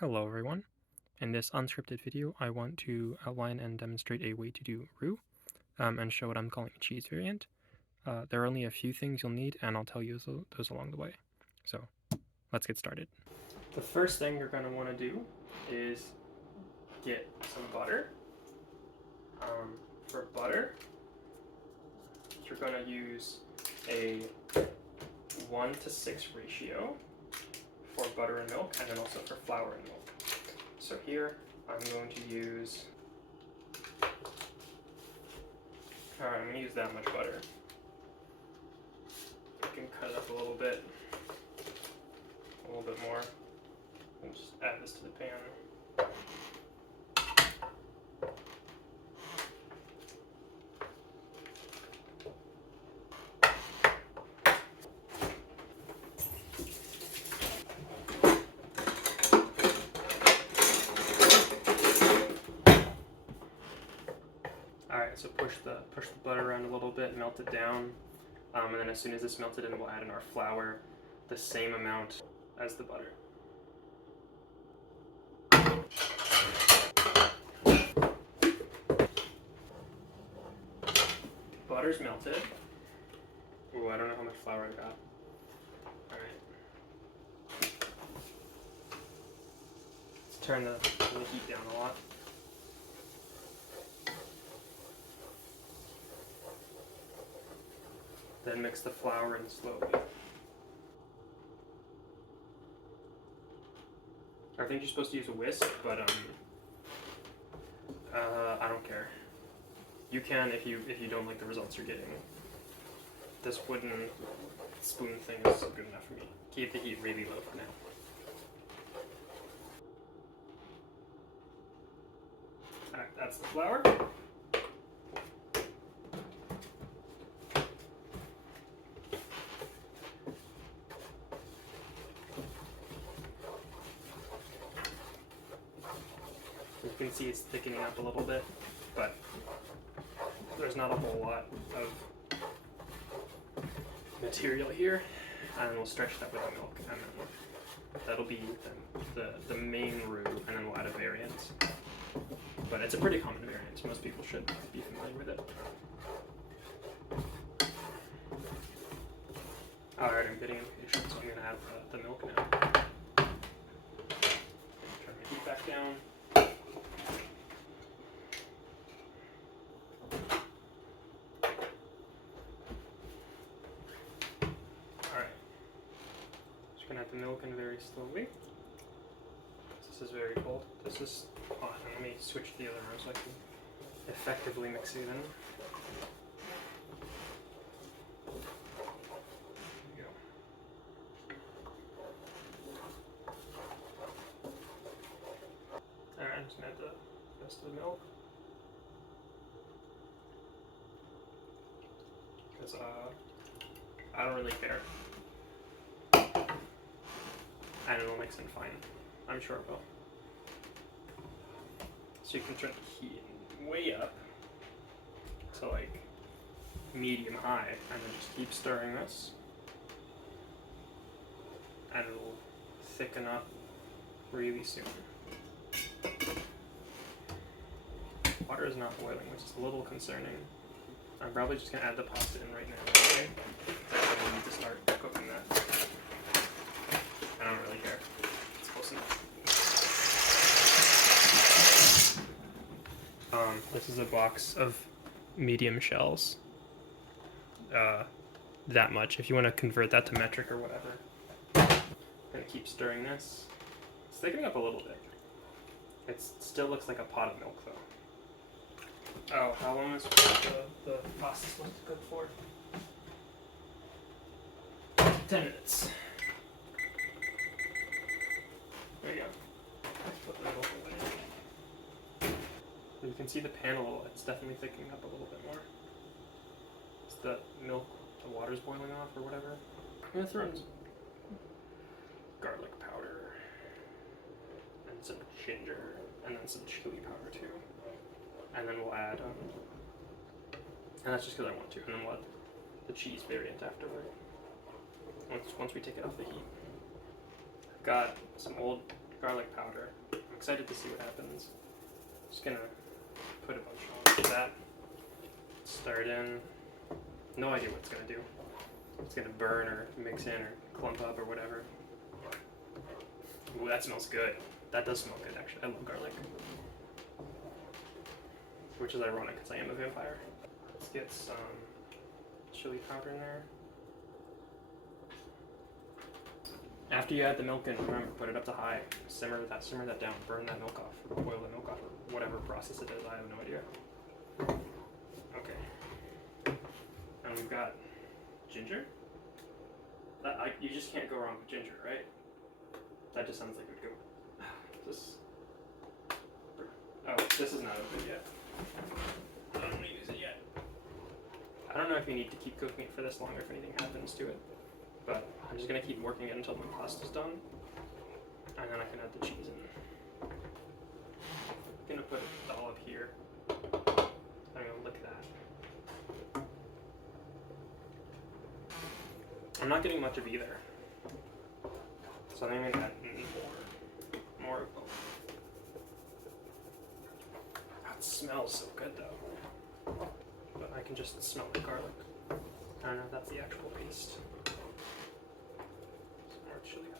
Hello everyone. In this unscripted video, I want to outline and demonstrate a way to do roux and show what I'm calling a cheese variant. There are only a few things you'll need, and I'll tell you those along the way. So let's get started. The first thing you're going to want to do is get some butter. For butter, you're going to use a 1:6 ratio for butter and milk, and then also for flour and milk. So here I'm going to use, I'm going to use that much butter. I can cut it up a little bit more, and just add this to the pan. Alright, so push the butter around a little bit, melt it down, and then as soon as it's melted in, we'll add in our flour, the same amount as the butter. Butter's melted. Ooh, I don't know how much flour I got. Alright. Let's turn the heat down a lot. Then mix the flour in slowly. I think you're supposed to use a whisk, but I don't care. You can if you don't like the results you're getting. This wooden spoon thing is good enough for me. Keep the heat really low for now. Alright, that's the flour. You can see it's thickening up a little bit, but there's not a whole lot of material here, and we'll stretch that with the milk, and then that'll be the main roux, and then we'll add a variant. But it's a pretty common variant, so most people should be familiar with it. Alright, I'm getting impatient, so I'm going to add the milk now. Turn the heat back down. Add the milk in very slowly. This is very cold. This is hot. Let me switch to the other row so I can effectively mix it in. There we go. Alright, I'm just gonna add the rest of the milk. Because I don't really care. And it'll mix in fine. I'm sure it will. So you can turn the heat way up to like medium high, and then just keep stirring this. And it'll thicken up really soon. Water is not boiling, which is a little concerning. I'm probably just gonna add the pasta in right now, okay? I don't need to start cooking that. I don't really care. It's close enough. This is a box of medium shells. That much. If you want to convert that to metric or whatever. I'm gonna keep stirring this. It's thickening up a little bit. It still looks like a pot of milk though. Oh, how long is the pasta supposed to cook for? 10 minutes. There you go. Put the milk away. You can see the pan a little. It's definitely thickening up a little bit more. It's the milk, the water's boiling off or whatever. I'm gonna throw in some garlic powder and some ginger and then some chili powder too. And then we'll add, and that's just because I want to. And then we'll add the cheese variant afterward. Once we take it off the heat. I've got some old garlic powder. I'm excited to see what happens. Just gonna put a bunch of that. Stir it in. No idea what it's gonna do. It's gonna burn or mix in or clump up or whatever. Ooh, that smells good. That does smell good, actually. I love garlic. Which is ironic because I am a vampire. Let's get some chili powder in there. After you add the milk in, remember, put it up to high. Simmer that down. Burn that milk off. Boil the milk off, or whatever process it is. I have no idea. Okay. And we've got ginger. You just can't go wrong with ginger, right? That just sounds like it would go. This is not open yet. I don't want to use it yet. I don't know if you need to keep cooking it for this long or if anything happens to it. But I'm just going to keep working it until my pasta's done. And then I can add the cheese in. I'm going to put a dollop here. I'm going to lick that. I'm not getting much of either. So I'm going to add more of both. That smells so good though. But I can just smell the garlic. I don't know if that's the actual paste. Some more chili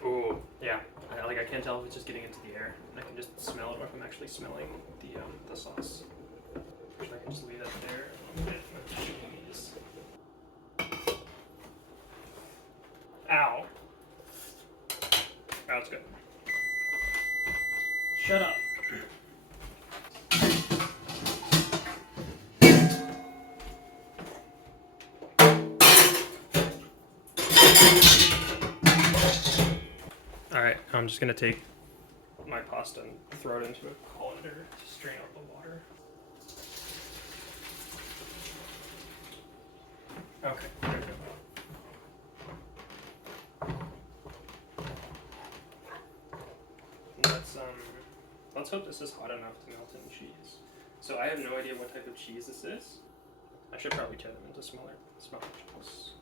pepper. Ooh, yeah. I can't tell if it's just getting into the air. I can just smell it or if I'm actually smelling the sauce. Actually, I can just leave that there a little bit with cheese. Ow. That's good. Shut up. Alright, I'm just going to take my pasta and throw it into a colander to strain out the water. Okay, there we go. Let's hope this is hot enough to melt in cheese. So I have no idea what type of cheese this is. I should probably tear them into smaller chunks.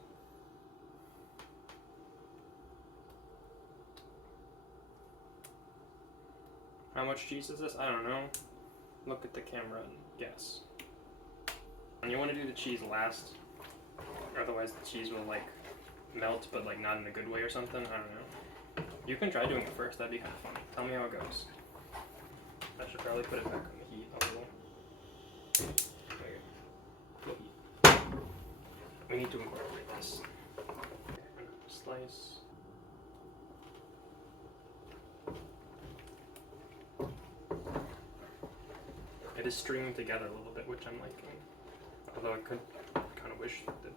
How much cheese is this? I don't know. Look at the camera and guess. And you want to do the cheese last, otherwise the cheese will like melt, but like not in a good way or something. I don't know. You can try doing it first. That'd be kind of fun. Tell me how it goes. I should probably put it back on the heat a little. We need to incorporate this. Slice. It is stringing together a little bit, which I'm liking. Although I could kind of wish the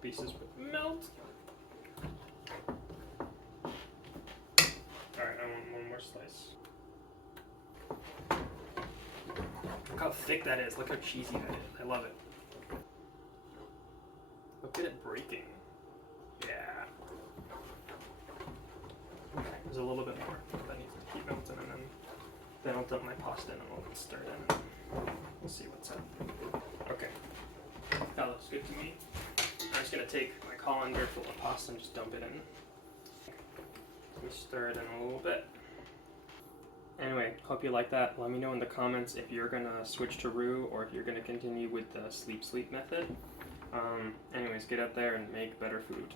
pieces would melt. Alright, I want one more slice. Look how thick that is. Look how cheesy that is. I love it. Look at it breaking. Yeah. Okay, there's a little bit more that needs to keep melting, and then I'll dump my pasta in and I'll stir it in. We'll see what's up. Okay. That looks good to me. I'm just going to take my colander full of pasta and just dump it in. Let me stir it in a little bit. Anyway, hope you like that. Let me know in the comments if you're going to switch to roux or if you're going to continue with the sleep method. Anyways, get out there and make better food.